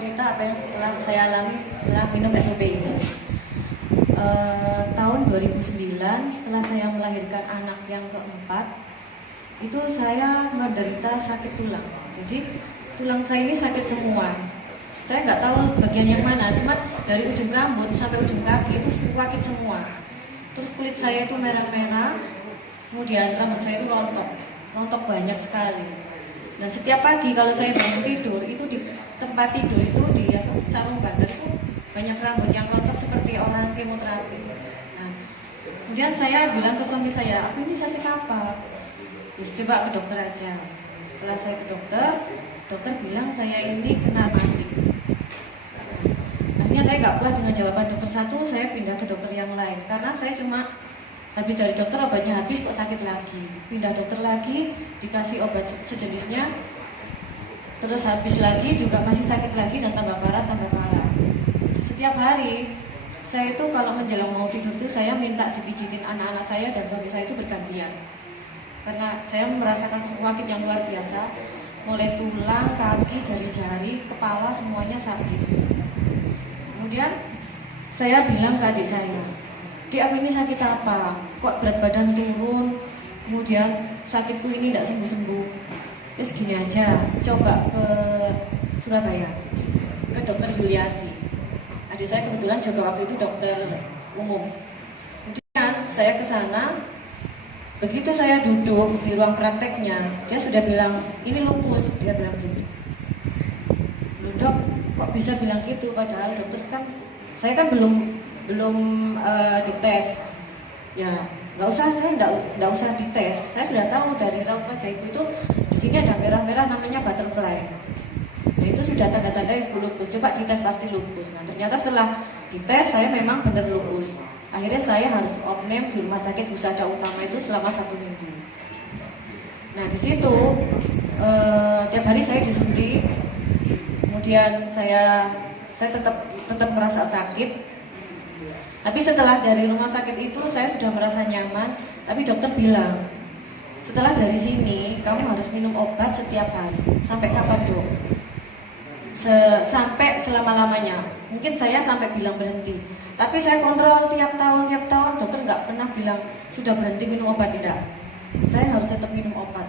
cerita apa yang setelah saya alami setelah minum SOP ini. Tahun 2009 setelah saya melahirkan anak yang keempat, itu saya menderita sakit tulang. Jadi tulang saya ini sakit semua. Saya nggak tahu bagian yang mana, cuma dari ujung rambut sampai ujung kaki itu sakit semua. Terus kulit saya itu merah-merah, kemudian rambut saya itu rontok banyak sekali. Dan setiap pagi kalau saya bangun tidur, itu di tempat tidur itu di sarung bantal itu banyak rambut yang rontok seperti orang kemoterapi. Nah, kemudian saya bilang ke suami saya, aku ini sakit apa? Terus coba ke dokter aja. Setelah saya ke dokter, dokter bilang saya ini kena mati. Akhirnya saya nggak puas dengan jawaban dokter satu, saya pindah ke dokter yang lain. Karena saya cuma habis dari dokter obatnya habis kok sakit lagi. Pindah dokter lagi, dikasih obat sejenisnya. Terus habis lagi juga masih sakit lagi dan tambah parah. Setiap hari saya itu kalau menjelang mau tidur itu saya minta dipijitin anak-anak saya dan suami saya itu bergantian. Karena saya merasakan sakit yang luar biasa. Mulai tulang, kaki, jari-jari, kepala semuanya sakit. Kemudian saya bilang ke adik saya, "Dik, aku ini sakit apa? Kok berat badan turun? Kemudian sakitku ini tidak sembuh-sembuh." Terus gini aja, coba ke Surabaya, ke dokter Yuliasi. Adik saya kebetulan juga waktu itu dokter umum. Kemudian saya ke sana, begitu saya duduk di ruang prakteknya, dia sudah bilang, "Ini lupus," dia bilang gitu. "Loh dok, kok bisa bilang gitu? Padahal dokter kan, saya kan belum dites." Ya, nggak usah, saya nggak usah dites. Saya sudah tahu dari raut wajah ibu itu di sini ada merah-merah namanya butterfly. Nah itu sudah tanda-tanda ibu lupus. Coba dites pasti lupus. Nah ternyata setelah dites saya memang benar lupus. Akhirnya saya harus opname di rumah sakit Husada Utama itu selama 1 minggu. Nah di situ tiap hari saya disuntik. Kemudian saya tetap merasa sakit. Tapi setelah dari rumah sakit itu saya sudah merasa nyaman. Tapi dokter bilang, setelah dari sini kamu harus minum obat setiap hari. Sampai kapan dok? Sampai selama-lamanya. Mungkin saya sampai bilang berhenti. Tapi saya kontrol tiap tahun dokter nggak pernah bilang sudah berhenti minum obat, tidak. Saya harus tetap minum obat.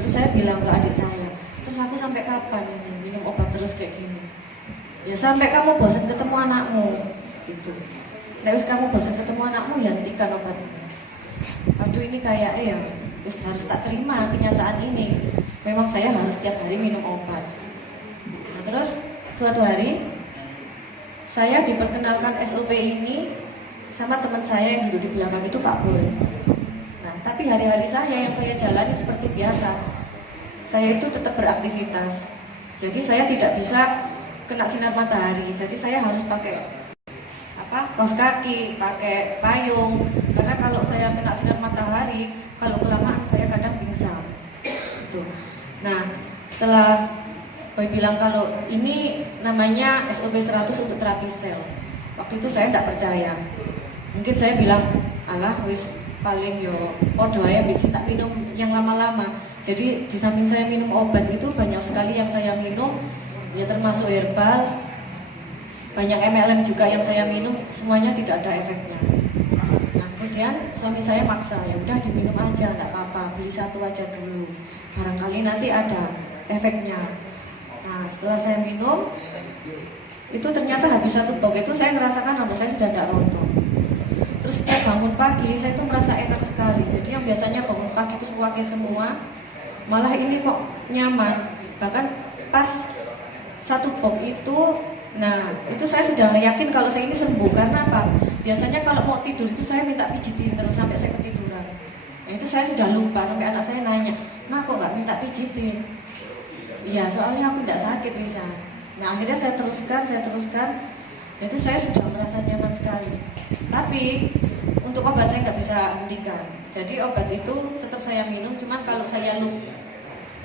Terus saya bilang ke adik saya, terus aku sampai kapan ini minum obat terus kayak gini? Ya sampai kamu bosan ketemu anakmu. Gitu. Nah, kamu bosan ketemu anakmu ya hentikan obat. Aduh ini kayak harus tak terima kenyataan ini. Memang saya harus setiap hari minum obat. Nah terus suatu hari saya diperkenalkan SOP ini sama teman saya yang duduk di belakang itu Pak Boy. Nah tapi hari-hari saya yang saya jalani seperti biasa. Saya itu tetap beraktivitas. Jadi saya tidak bisa kena sinar matahari. Jadi saya harus pakai kaos kaki, pakai payung. Karena kalau saya kena sinar matahari, kalau kelamaan saya kadang pingsan. Gitu. Nah, setelah Boy bilang kalau ini namanya SOP 100 untuk terapi sel. Waktu itu saya tidak percaya. Mungkin saya bilang, alah wis paling podo ya bisa tak minum yang lama-lama. Jadi di samping saya minum obat itu banyak sekali yang saya minum, ya termasuk herbal. Banyak MLM juga yang saya minum, semuanya tidak ada efeknya. Nah kemudian suami saya maksa, ya udah diminum aja, nggak apa-apa, beli 1 aja dulu, barangkali nanti ada efeknya. Nah setelah saya minum, itu ternyata habis 1 box itu saya merasakan rambut saya sudah tidak rontok. Terus setiap bangun pagi, saya itu merasa enak sekali. Jadi yang biasanya bangun pagi itu sakit semua, malah ini kok nyaman. Bahkan pas 1 box itu, nah itu saya sudah yakin kalau saya ini sembuh. Karena apa? Biasanya kalau mau tidur itu saya minta pijitin terus sampai saya ketiduran. Nah itu saya sudah lupa, sampai anak saya nanya, "Ma kok nggak minta pijitin?" Iya soalnya aku tidak sakit bisa. Nah akhirnya saya teruskan. Itu saya sudah merasa nyaman sekali. Tapi untuk obat saya nggak bisa hentikan. Jadi obat itu tetap saya minum. Cuman kalau saya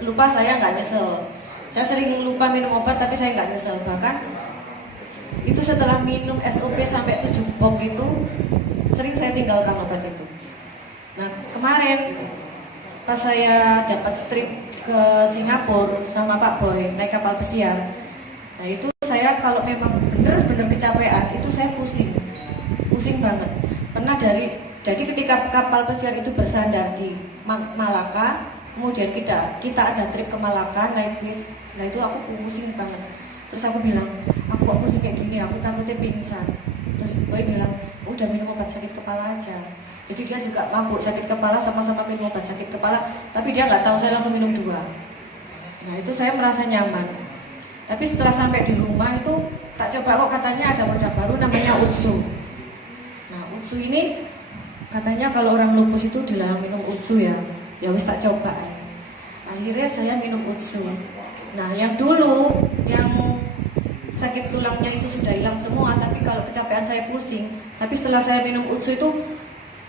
lupa saya nggak nyesel. Saya sering lupa minum obat tapi saya nggak nyesel. Bahkan itu setelah minum SOP sampai 7 box itu sering saya tinggalkan obat itu. Nah kemarin pas saya dapat trip ke Singapura sama Pak Boy naik kapal pesiar, Nah itu saya kalau memang benar-benar kecapean itu saya pusing banget. Pernah jadi ketika kapal pesiar itu bersandar di Malaka, kemudian kita ada trip ke Malaka naik bis. Nah itu aku pusing banget. Terus aku bilang, aku pusing kayak gini, aku takutnya pingsan. Terus boy bilang, udah minum obat sakit kepala aja. Jadi dia juga mabuk sakit kepala, sama-sama minum obat sakit kepala, tapi dia nggak tahu, saya langsung minum 2. Nah itu saya merasa nyaman. Tapi setelah sampai di rumah itu tak coba kok katanya ada produk baru namanya Utsu. Nah Utsu ini katanya kalau orang lupus itu dilarang minum Utsu ya. Ya wis tak coba. Akhirnya saya minum Utsu. Nah yang dulu yang sakit tulangnya itu sudah hilang semua, tapi kalau kecapean saya pusing. Tapi setelah saya minum Utsu itu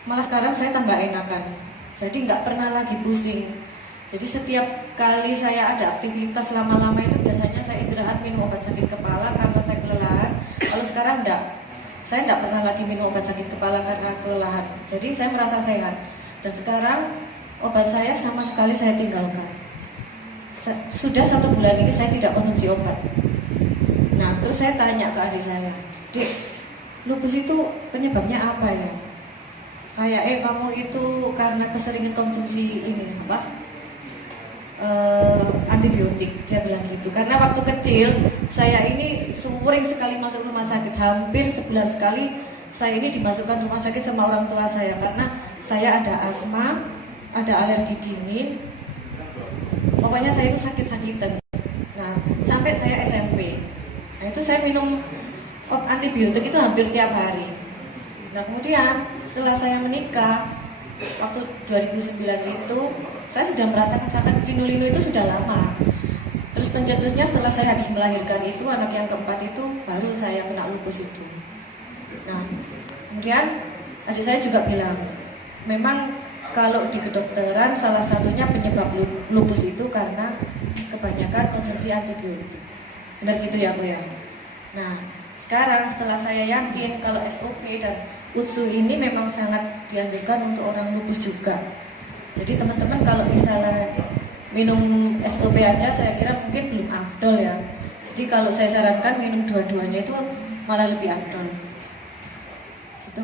malah sekarang saya tambah enakan. Jadi nggak pernah lagi pusing. Jadi setiap kali saya ada aktivitas lama-lama itu biasanya saya istirahat minum obat sakit kepala karena saya kelelahan. Kalau sekarang enggak, saya enggak pernah lagi minum obat sakit kepala karena kelelahan. Jadi saya merasa sehat. Dan sekarang obat saya sama sekali saya tinggalkan. Sudah 1 bulan ini saya tidak konsumsi obat. Nah terus saya tanya ke adik saya, Dek, lupus itu penyebabnya apa ya? Kayak kamu itu karena keseringan konsumsi ini apa? Antibiotik, dia bilang gitu. Karena waktu kecil saya ini sering sekali masuk rumah sakit, hampir sebulan sekali saya ini dimasukkan rumah sakit sama orang tua saya karena saya ada asma, ada alergi dingin, pokoknya saya itu sakit-sakitan. Nah sampai saya SMP, nah itu saya minum antibiotik itu hampir tiap hari. Nah kemudian setelah saya menikah waktu 2009 itu saya sudah merasakan sakit linu-linu itu sudah lama. Terus pencetusnya setelah saya habis melahirkan itu, anak yang keempat itu baru saya kena lupus itu. Nah kemudian adik saya juga bilang, memang kalau di kedokteran salah satunya penyebab lupus itu karena kebanyakan konsumsi antibiotik. Benar gitu ya Bu ya. Nah sekarang setelah saya yakin kalau SOP dan Utsu ini memang sangat dianjurkan untuk orang lupus juga. Jadi teman-teman kalau misalnya minum SOP aja saya kira mungkin belum afdol ya. Jadi kalau saya sarankan minum dua-duanya itu malah lebih afdol. Gitu.